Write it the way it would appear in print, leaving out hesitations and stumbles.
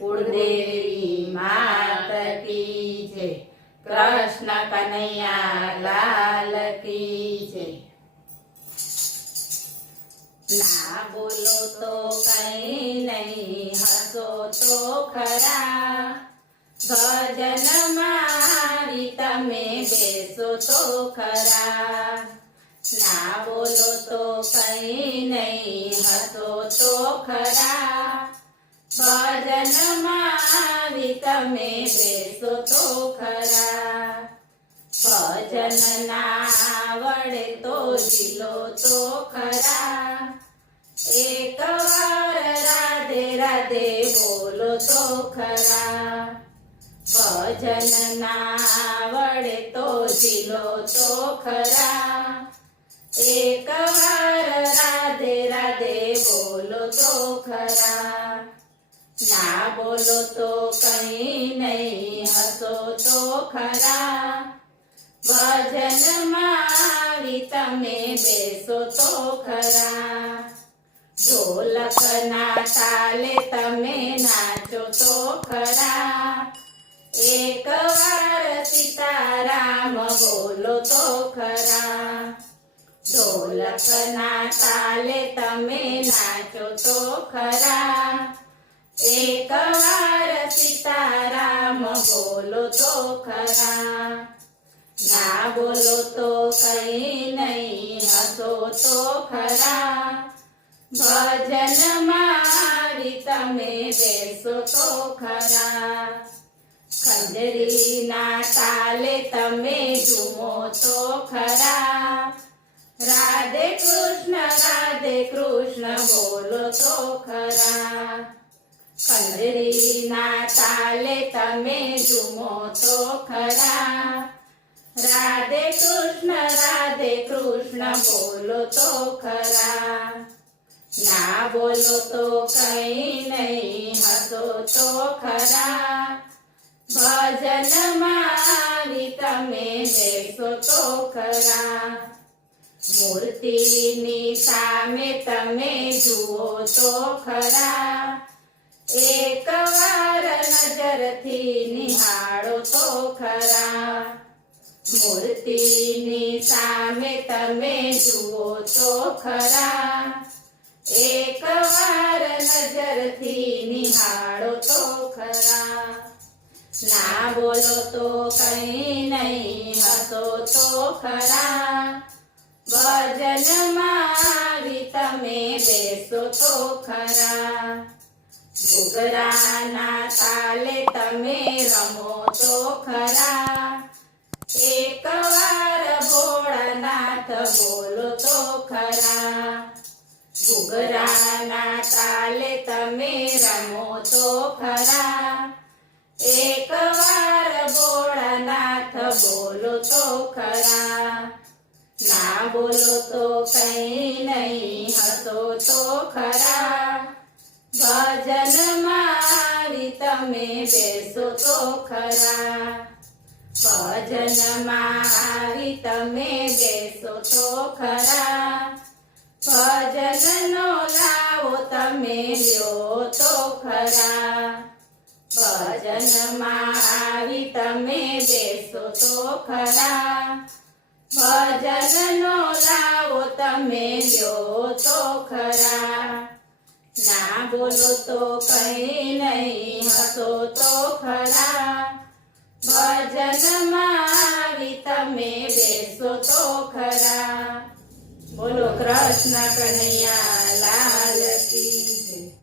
कुलदेवी मात की जय। कृष्ण कन्हैया लाल की जय। ना बोलो तो कहीं नहीं, हंसो तो खरा, भजन मारी तमे बेसो तो खरा। ना बोलो तो कहीं नहीं, हंसो तो खरा, भजन मारी तमे बेसो तो खरा। भजन ना आवड़े तो झीलो तो खरा, एक बार राधे राधे बोलो तो खरा। भजन ना आवड़े तो झीलो तो खरा, एक बार राधे राधे बोलो तो खरा। ना बोलो तो कहीं नहीं, हंसो तो खरा, भजन मारी तमे बेसो तो खरा। ढोलक ना ताले तमे नाचो तो खरा, एक बार सीताराम बोलो तो खरा। ढोलक ना ताले तमे नाचो तो खरा, एक बार सीताराम बोलो तो खरा। ना बोलो तो कहीं नहीं, हंसो तो खरा, भजन मारी तमे बेसो तो खरा। खंजरी ना ताले तमे झूमो तो खरा, राधे कृष्ण बोलो तो खरा। खंजरी ना ताले तमे झूमो तो खरा, राधे कृष्ण बोलो तो खरा। ना बोलो तो कहीं नहीं, हंसो तो खरा, भजन मारी तमे बेसो तो खरा। मूर्ति नी सामे तमे जुओ तो खरा, एक वार नजर थी निहाळो तो खरा। मूर्ति नी सामे तमे जुओ तो खरा, एक वार नजर थी निहाळो तो खरा। ना बोलो तो कहीं नहीं, हंसो तो खरा, भजन मारी तमे बेसो तो खरा। घुघरा ना ताले तमे रमो तो खरा, एक वार भोळानाथ बोलो तो खरा। घुघरा ना ताले तमे रमो तो खरा, एक वार भोळानाथ बोलो तो खरा। ना बोलो तो कहीं नहीं, हंसो तो खरा, भजन मारी तमे बेसो तो खरा। भजन मारी तमे बेसो तो खरा, भजन नो लावो तमे ल्यो तो खरा। भजन मारी तमे बेसो तो खरा, भजन नो लावो तमे ल्यो तो खरा। ना बोलो तो कहीं नहीं, हंसो तो खरा, भजन मारी तमे बेसो तो खरा। बोलो कृष्ण कन्हैया